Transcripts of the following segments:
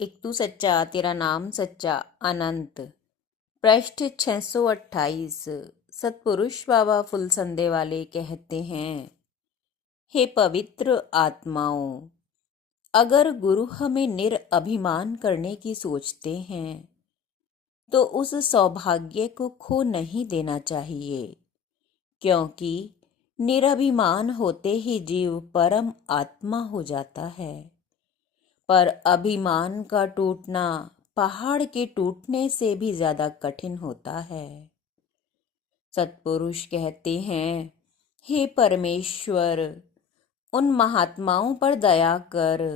एक तू सच्चा तेरा नाम सच्चा अनंत। पृष्ठ 628। सतपुरुष बाबा फुल संदे वाले कहते हैं, हे पवित्र आत्माओं, अगर गुरु हमें निरअभिमान करने की सोचते हैं तो उस सौभाग्य को खो नहीं देना चाहिए, क्योंकि निरअभिमान होते ही जीव परम आत्मा हो जाता है। पर अभिमान का टूटना पहाड़ के टूटने से भी ज्यादा कठिन होता है। सतपुरुष कहते हैं, हे परमेश्वर, उन महात्माओं पर दया कर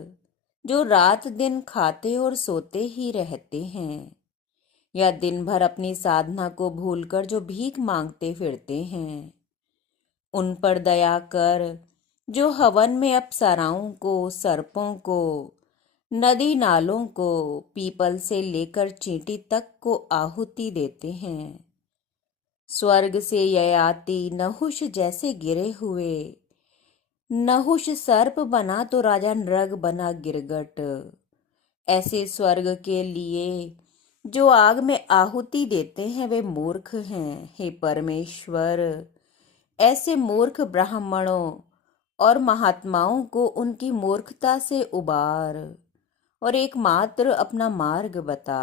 जो रात दिन खाते और सोते ही रहते हैं, या दिन भर अपनी साधना को भूलकर जो भीख मांगते फिरते हैं। उन पर दया कर जो हवन में अप्सराओं को, सर्पों को, नदी नालों को, पीपल से लेकर चींटी तक को आहुति देते हैं। स्वर्ग से ययाति नहुष जैसे गिरे हुए, नहुष सर्प बना तो राजा नृग बना गिरगट। ऐसे स्वर्ग के लिए जो आग में आहुति देते हैं वे मूर्ख हैं। हे परमेश्वर, ऐसे मूर्ख ब्राह्मणों और महात्माओं को उनकी मूर्खता से उबार और एकमात्र अपना मार्ग बता।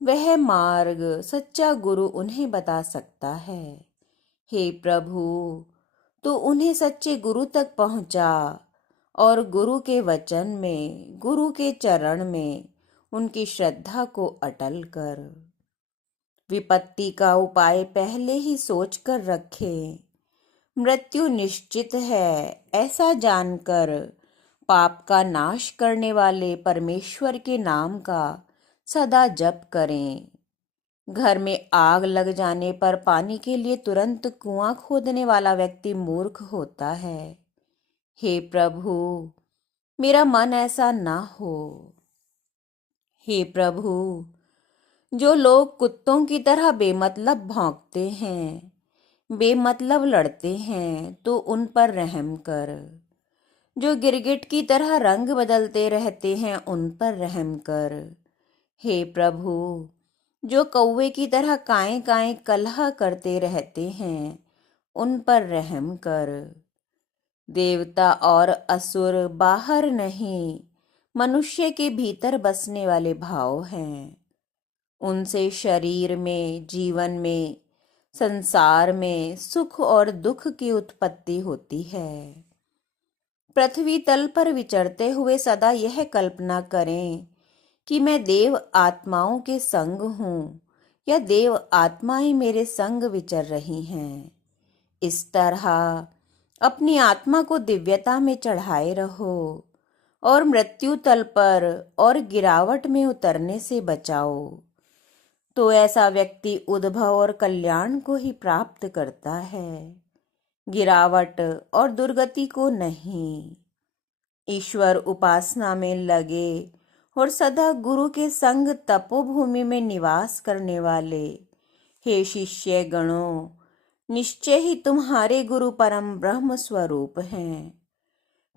वह मार्ग सच्चा गुरु उन्हें बता सकता है। हे प्रभु, तू उन्हें सच्चे गुरु तक पहुंचा और गुरु के वचन में, गुरु के चरण में उनकी श्रद्धा को अटल कर। विपत्ति का उपाय पहले ही सोच कर रखे। मृत्यु निश्चित है ऐसा जानकर पाप का नाश करने वाले परमेश्वर के नाम का सदा जप करें। घर में आग लग जाने पर पानी के लिए तुरंत कुआं खोदने वाला व्यक्ति मूर्ख होता है। हे प्रभु, मेरा मन ऐसा ना हो। हे प्रभु, जो लोग कुत्तों की तरह बेमतलब भौंकते हैं, बेमतलब लड़ते हैं, तो उन पर रहम कर। जो गिरगिट की तरह रंग बदलते रहते हैं उन पर रहम कर। हे प्रभु, जो कौवे की तरह काएं काएं कलह करते रहते हैं उन पर रहम कर। देवता और असुर बाहर नहीं, मनुष्य के भीतर बसने वाले भाव हैं। उनसे शरीर में, जीवन में, संसार में सुख और दुख की उत्पत्ति होती है। पृथ्वी तल पर विचरते हुए सदा यह कल्पना करें कि मैं देव आत्माओं के संग हूँ या देव आत्माएं मेरे संग विचर रही हैं। इस तरह अपनी आत्मा को दिव्यता में चढ़ाए रहो और मृत्यु तल पर और गिरावट में उतरने से बचाओ। तो ऐसा व्यक्ति उद्भव और कल्याण को ही प्राप्त करता है, गिरावट और दुर्गति को नहीं। ईश्वर उपासना में लगे और सदा गुरु के संग तपोभूमि में निवास करने वाले हे शिष्य गणों, निश्चय ही तुम्हारे गुरु परम ब्रह्म स्वरूप हैं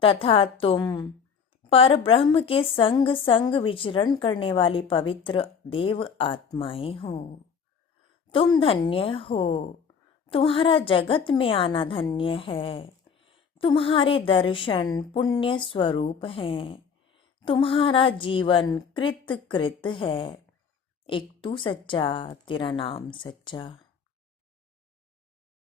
तथा तुम पर ब्रह्म के संग संग विचरण करने वाली पवित्र देव आत्माएं हो। तुम धन्य हो, तुम्हारा जगत में आना धन्य है। तुम्हारे दर्शन पुण्य स्वरूप हैं। तुम्हारा जीवन कृत कृत है। एक तू सच्चा तेरा नाम सच्चा।